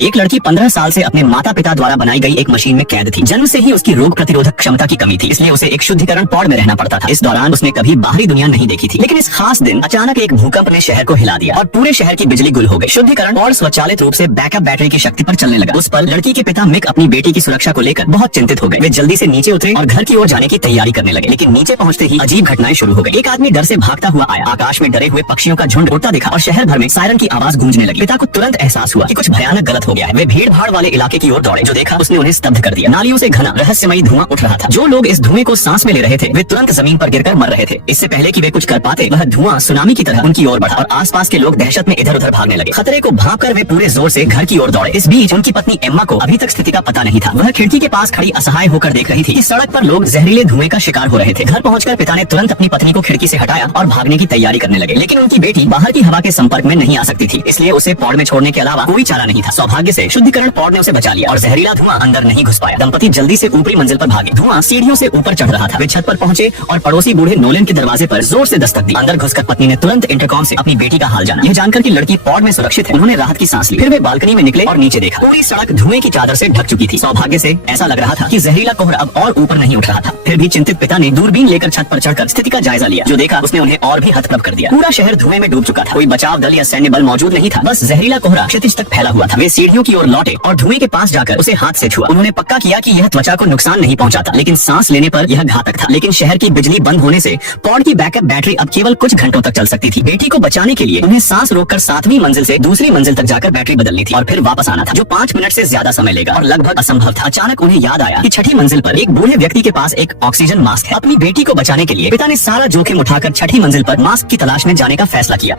एक लड़की 15 साल से अपने माता पिता द्वारा बनाई गई एक मशीन में कैद थी। जन्म से ही उसकी रोग प्रतिरोधक क्षमता की कमी थी, इसलिए उसे एक शुद्धिकरण पॉड में रहना पड़ता था। इस दौरान उसने कभी बाहरी दुनिया नहीं देखी थी। लेकिन इस खास दिन अचानक एक भूकंप ने शहर को हिला दिया और पूरे शहर की बिजली गुल हो गई। शुद्धिकरण पॉड स्वचालित रूप से बैकअप बैटरी की शक्ति पर चलने लगा। उस पर लड़की के पिता मिक अपनी बेटी की सुरक्षा को लेकर बहुत चिंतित हो गए। वे जल्दी से नीचे उतरे और घर की ओर जाने की तैयारी करने लगे। लेकिन नीचे पहुंचते ही अजीब घटनाएं शुरू हो गई। एक आदमी डर से भागता हुआ आया, आकाश में डरे हुए पक्षियों का झुंड उड़ता दिखा और शहर भर में सायरन की आवाज गूंजने लगी। पिता को तुरंत एहसास हुआ कि कुछ भयानक गलत हो गया है। वे भीड़ भाड़ वाले इलाके की ओर दौड़े। जो देखा उसने उन्हें स्तब्ध कर दिया। नालियों से घना रहस्यमयी धुआं उठ रहा था। जो लोग इस धुएं को सांस में ले रहे थे वे तुरंत जमीन पर गिरकर मर रहे थे। इससे पहले कि वे कुछ कर पाते वह धुआं सुनामी की तरह उनकी ओर बढ़ा और आसपास के लोग दहशत में इधर उधर भागने लगे। खतरे को भांपकर वे पूरे जोर से घर की ओर दौड़े। इस बीच उनकी पत्नी एम्मा को अभी तक स्थिति का पता नहीं था। वह खिड़की के पास खड़ी असहाय होकर देख रही थी कि सड़क पर लोग जहरीले धुएं का शिकार हो रहे थे। घर पहुंचकर पिता ने तुरंत अपनी पत्नी को खिड़की से हटाया और भागने की तैयारी करने लगे। लेकिन उनकी बेटी बाहर की हवा के संपर्क में नहीं आ सकती थी, इसलिए उसे पॉड में छोड़ने के अलावा कोई चारा नहीं था। सौभाग्य से शुद्धिकरण पॉड ने उसे बचा लिया और जहरीला धुआं अंदर नहीं घुस पाया। दंपति जल्दी से ऊपरी मंजिल पर भागे। धुआं सीढ़ियों से ऊपर चढ़ रहा था। वे छत पर पहुंचे और पड़ोसी बूढ़े नोलन के दरवाजे पर जोर से दस्तक दी। अंदर घुसकर पत्नी ने तुरंत इंटरकॉम से अपनी बेटी का हाल जाना। यह जानकर कि लड़की पॉड में सुरक्षित है, उन्होंने राहत की सांस ली। फिर वे बालकनी में निकले और नीचे देखा। पूरी सड़क धुएं की चादर से ढक चुकी थी। सौभाग्य से ऐसा लग रहा था कि जहरीला कोहरा अब और ऊपर नहीं उठ रहा था। फिर भी चिंतित पिता ने दूरबीन लेकर छत पर चढ़कर स्थिति का जायजा लिया। जो देखा उसने उन्हें और भी हतप्रभ कर दिया। पूरा शहर धुएं में डूब चुका था। कोई बचाव दल या सैन्य बल मौजूद नहीं था। बस जहरीला कोहरा क्षितिज तक फैला हुआ था। वे सीढ़ियों की ओर लौटे और धुएं के पास जाकर उसे हाथ से छुआ। उन्होंने पक्का किया कि यह त्वचा को नुकसान नहीं पहुंचाता, लेकिन सांस लेने पर यह घातक था। लेकिन शहर की बिजली बंद होने से पॉड की बैकअप बैटरी अब केवल कुछ घंटों तक चल सकती थी। बेटी को बचाने के लिए उन्हें सांस रोककर 7वीं मंजिल से दूसरी मंजिल तक जाकर बैटरी बदलनी थी और फिर वापस आना था, जो 5 मिनट से ज्यादा समय लेगा और लगभग असंभव था। अचानक उन्हें याद आया कि 6ठी मंजिल पर एक बूढ़े व्यक्ति के पास एक ऑक्सीजन मास्क है। अपनी बेटी को बचाने के लिए पिता ने सारा जोखिम उठाकर 6ठी मंजिल पर मास्क की तलाश में जाने का फैसला किया।